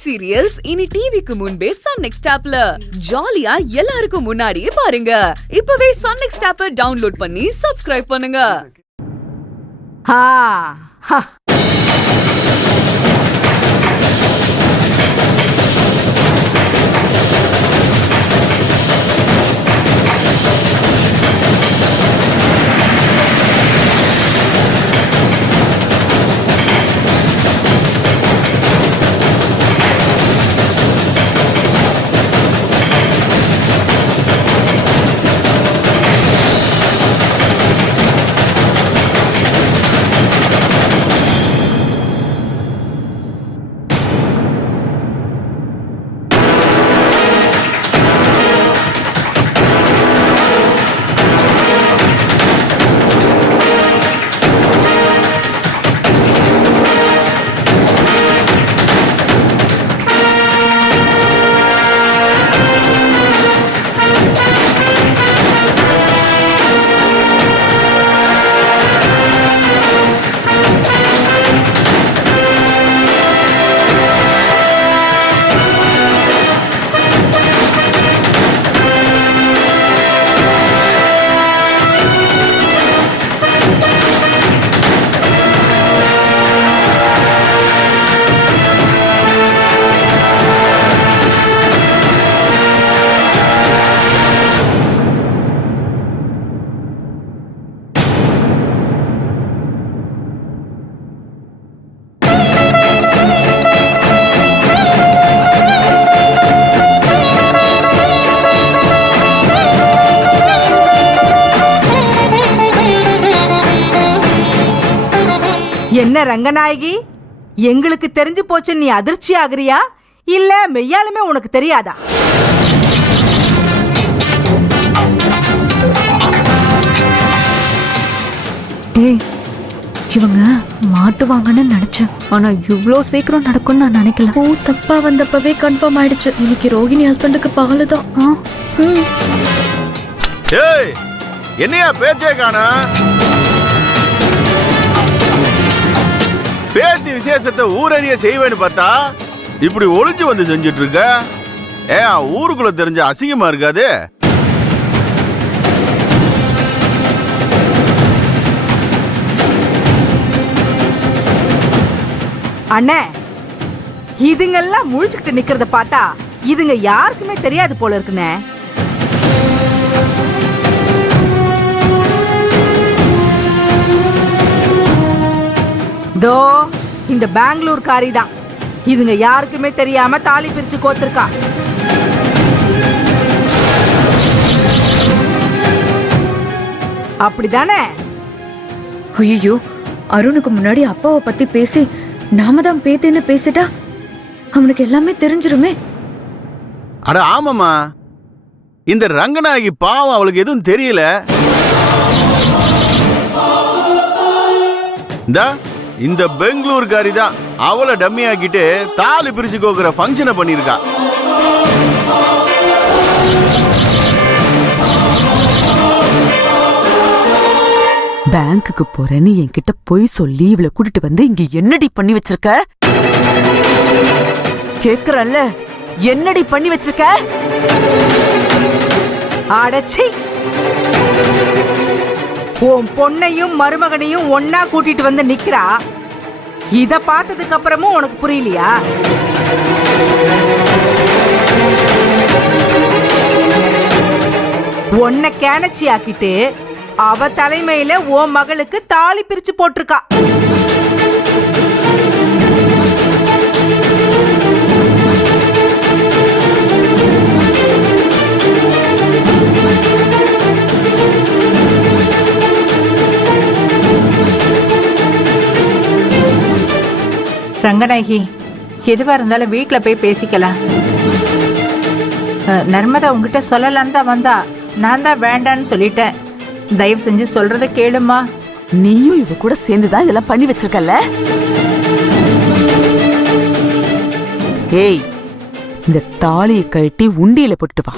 Web serials இனி டிவிக்கு முன்பே சன் நெக்ஸ்ட் ஆப்ல ஜாலியா எல்லாருக்கும் முன்னாடியே பாருங்க. இப்பவே சன் நெக்ஸ்ட் ஆப்பை டவுன்லோட் பண்ணி சப்ஸ்கிரைப் பண்ணுங்க. என்ன ரங்கநாயகி, எங்களுக்கு தெரிஞ்சு போச்சு நீ அதிர்ச்சி ஆகுறியா இல்ல மெய்யாலுமே உனக்கு தெரியாதா? இவங்க மாட்டுவாங்கன்னு நினைச்சேன், ஆனா இவ்ளோ சீக்கிரம் நடக்கும்னு நான் நினைக்கல. ஓ, தப்பா வந்தப்பவே கன்ஃபார்ம் ஆயிடுச்சு. இன்னைக்கு ரோகிணி ஹஸ்பண்டுக்கு பாலுதான். என்னையா பேச்சே காணா? பேத்தி விசேஷத்தை ஊரறிய செய்வேன்னு பார்த்தா இப்படி ஒளிஞ்சு வந்து செஞ்சிட்டு இருக்க. ஊருக்குள்ள தெரிஞ்ச அசிங்கமா இருக்காது? அண்ணே, இதுங்கெல்லாம் முழிச்சுக்கிட்டு நிக்கிறத பார்த்தா இதுங்க யாருக்குமே தெரியாது போல இருக்குண்ணே. தோ இந்த பெங்களூர் காரி தான் இதுங்க யாருக்குமே தெரியாம தாலி பிரிச்சு கோத்திருக்கா. அப்படிதானே? ஐயோ, அருணுக்கு முன்னாடி அப்பாவை பத்தி பேசி நாம தான் பேத்தின்னு பேசிட்டா அவனுக்கு எல்லாமே தெரிஞ்சிருமே. அட ஆமாமா, இந்த ரங்கநாயகி பாவம், அவளுக்கு எதுவும் தெரியல. இந்த பெங்களூர்காரி தான் அவளை டம்மி ஆக்கிட்டு தாலி பிரிச்சு கோக்குற ஃபங்க்ஷனை பண்ணிருக்கா. பேங்க்குக்கு போறேன்னு என்கிட்ட பொய் சொல்லி இவளை கூட்டிட்டு வந்து இங்க என்னடி பண்ணி வச்சிருக்க? கேக்குறல்ல, என்னடி பண்ணி வச்சிருக்க? அடச்சி, உன் பொண்ணையும் மருமகனையும் ஒன்னா கூட்டிட்டு வந்து நிக்கிறா. இத பார்த்ததுக்கு அப்புறமும் உனக்கு புரியலையா? உன்னை கேனச்சி ஆக்கிட்டு அவ தலைமையில உன் மகளுக்கு தாலி பிரிச்சு போட்டிருக்கா. ரங்கநாயகி, எதுவா இருந்தாலும் வீட்டுல போய் பேசிக்கலாம். நர்மதா உங்ககிட்ட சொல்லலான்னு தான் வந்தா, நான் தான் வேண்டான்னு சொல்லிட்டேன். தயவு செஞ்சு சொல்றத கேளுமா. நீயும் இவ கூட சேர்ந்துதான் இதெல்லாம் பண்ணி வச்சிருக்கல. ஏய், இந்த தாலியை கழட்டி உண்டியில போட்டு வா.